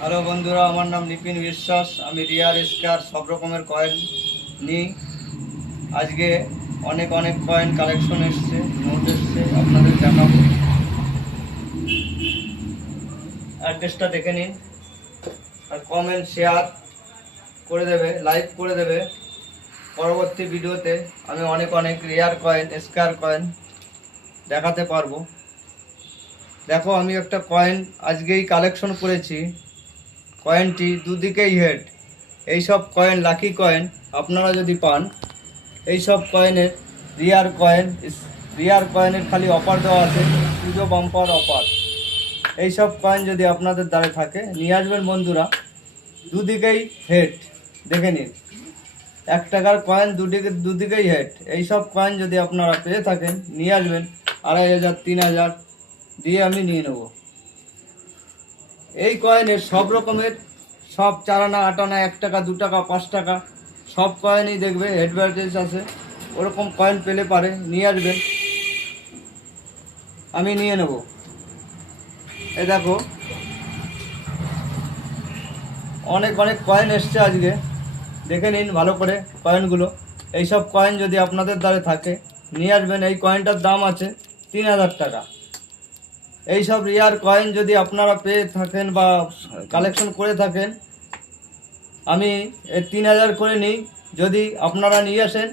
Hello বন্ধুরা, আমার নাম নিপিন বিশ্বাস। আমি রিয়ার স্কার সব রকমের কয়েন নিই। আজকে অনেক কয়েন কালেকশন এসছে, নোট এসছে, আপনাদের দেখাবো। অ্যাড্রেসটা দেখে নিন আর কমেন্ট শেয়ার করে দেবে, লাইক করে দেবে। পরবর্তী ভিডিওতে আমি অনেক রিয়ার কয়েন, স্কার কয়েন দেখাতে পারবো। দেখো, আমি একটা কয়েন আজকেই কালেকশন করেছি। কয়েনটি দুদিকেই হেড। এইসব কয়েন লাকি কয়েন আপনারা যদি পান, এইসব কয়েনের রিয়ার কয়েনের খালি অফার দেওয়া আছে, পুজো বাম্পার অফার। এইসব কয়েন যদি আপনাদের দ্বারে থাকে নিয়ে আসবেন বন্ধুরা। দুদিকেই হেড, দেখে নিন। 1 টাকার কয়েন দুদিকেই হেড। এইসব কয়েন যদি আপনারা পেয়ে থাকেন নিয়ে আসবেন। 2500 3000 দিয়ে আমি নিয়ে নেব। এই কয়েনের সব রকমের, সব 4 আনা 8 আনা, 1 টাকা 2 টাকা 5 টাকা সব কয়েনই দেখবে অ্যাডভার্টাইজ আছে। ওরকম কয়েন পেলে পারে নিয়ে আসবেন, আমি নিয়ে নেব। এই দেখো, অনেক কয়েন এসছে আজকে, দেখে নিন ভালো করে কয়েনগুলো। এইসব কয়েন যদি আপনাদের দ্বারে থাকে নিয়ে আসবেন। এই কয়েনটার দাম আছে 3000 টাকা। এইসব রিয়ার কয়েন যদি আপনারা পেয়ে থাকেন বা কালেকশন করে থাকেন, আমি 3000 করে নিই। যদি আপনারা নিয়ে আসেন,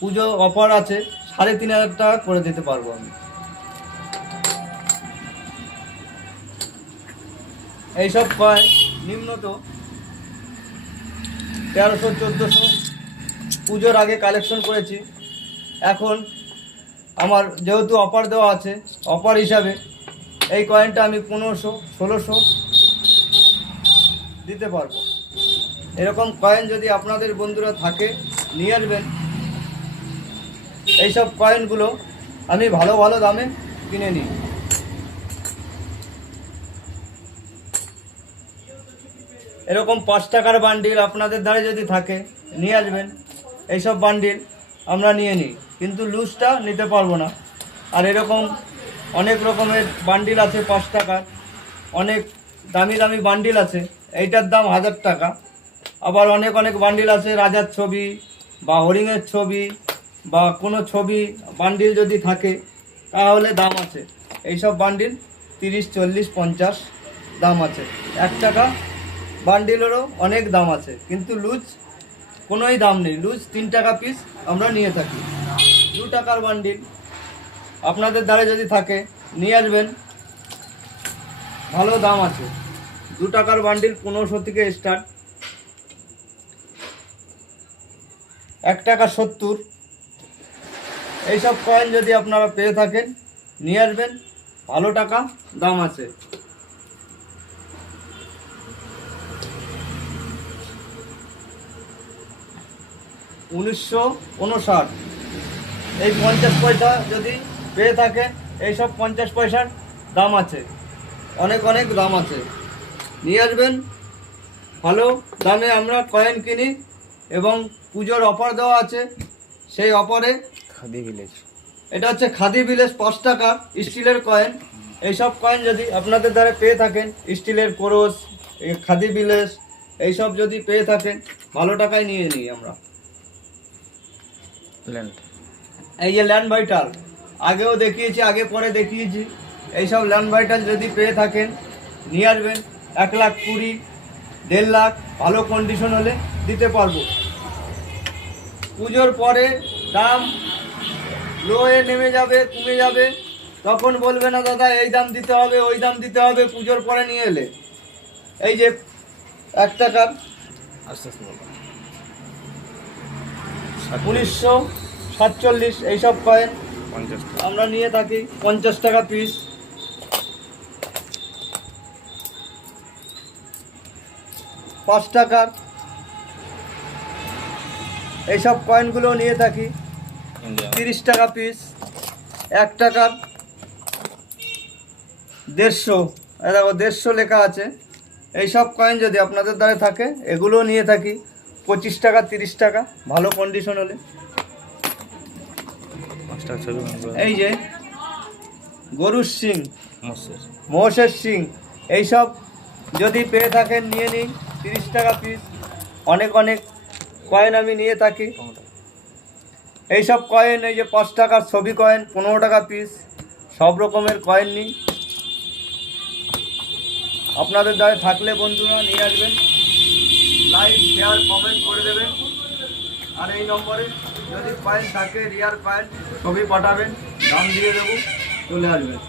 পুজো অফার আছে, 3500 টাকা করে দিতে পারবো আমি। এইসব কয়েন নিম্নত 1300 1400 পুজোর আগে কালেকশন করেছি। এখন আমার যেহেতু অফার দেওয়া আছে, অফার হিসাবে এই কয়েনটা আমি 1500 1600 দিতে পারবো। এরকম কয়েন যদি আপনাদের বন্ধুরা থাকে নিয়ে আসবেন। এইসব কয়েনগুলো আমি ভালো দামে কিনে নিই। এরকম 5 টাকার বান্ডিল আপনাদের দ্বারা যদি থাকে নিয়ে আসবেন। এইসব বান্ডিল আমরা নিয়ে নিই, কিন্তু লুজটা নিতে পারবো না। আর এরকম অনেক রকমের বান্ডিল আছে 5 টাকার, অনেক দামি বান্ডিল আছে, এইটার দাম 1000 টাকা। আবার অনেক বান্ডিল আছে রাজার ছবি বা হরিণের ছবি বা কোনো ছবি বান্ডিল যদি থাকে তাহলে দাম আছে। এইসব বান্ডিল 30 40 50 দাম আছে। 1 টাকা বান্ডিলেরও অনেক দাম আছে, কিন্তু লুজ কোনোই দাম নেই। লুজ 3 টাকা পিস আমরা নিয়ে থাকি। 2 টাকার বান্ডিল আপনাদের দ্বারা যদি থাকে নিয়ে আসবেন, ভালো দাম আছে। 2 টাকার বান্ডিল 1500 থেকে স্টার্ট। 1 টাকা 70। এইসব কয়েন যদি আপনারা পেয়ে থাকেন নিয়ে আসবেন, ভালো টাকা দাম আছে। $1959 এই 50 পয়সা যদি পেয়ে থাকেন, এইসব 50 পয়সার দাম আছে, অনেক দাম আছে। নিয়ে আসবেন, ভালো দামে আমরা কয়েন কিনি এবং পুজোর অফার দেওয়া আছে। সেই অফারে খাদি ভিলেজ, এটা হচ্ছে খাদি ভিলেজ 5 টাকা স্টিলের কয়েন। এইসব কয়েন যদি আপনাদের দ্বারা পেয়ে থাকেন, স্টিলের কোরস, খাদি ভিলেজ এইসব যদি পেয়ে থাকেন, ভালো টাকায় নিয়ে নিই আমরা। ল্যান্ড, এই যে ল্যান্ড ভাইটাল আগেও দেখিয়েছি, আগে পরে দেখিয়েছি। এইসব ল্যান্ড ভাইটাল যদি পেয়ে থাকেন নিয়ে আসবেন। 1,20,000 1.5 লাখ ভালো কন্ডিশন হলে দিতে পারবো। পুজোর পরে দাম লোয়ে নেমে যাবে, কমে যাবে, তখন বলবে না দাদা এই দাম দিতে হবে, ওই দাম দিতে হবে। পুজোর পরে নিয়ে এলে এই যে 1 টাকার আস্তে আস্তে বলো। 1947 এইসব কয়েন 50 টাকা, আমরা নিয়ে থাকি 50 টাকা পিস। 5 টাকার এইসব কয়েনগুলো নিয়ে থাকি ইন্ডিয়া 30 টাকা পিস। 1 টাকার 150, দেখো 150 লেখা আছে। এইসব কয়েন যদি আপনাদের দ্বারা থাকে এগুলোও নিয়ে থাকি 25 টাকা 30 টাকা ভালো কন্ডিশন হলে। 5 টাকা ছবি এই যে গরুর শিং, মসের মোষের শিং, এইসব যদি পেয়ে থাকেন নিয়ে নিন, 30 টাকা পিস। অনেক অনেক কয়েন আমি নিয়ে থাকি। এইসব কয়েন, এই যে 5 টাকার ছবি কয়েন 15 টাকা পিস, সব রকমের কয়েন নিই। আপনাদের দ্বারা থাকলে বন্ধুরা নিয়ে আসবেন, লাইক শেয়ার কমেন্ট করে দেবেন। আর এই নম্বরে যদি কয়েন থাকে রিয়ার কয়েন ছবি পাঠাবেন, দাম দিয়ে দেবো, চলে আসবেন।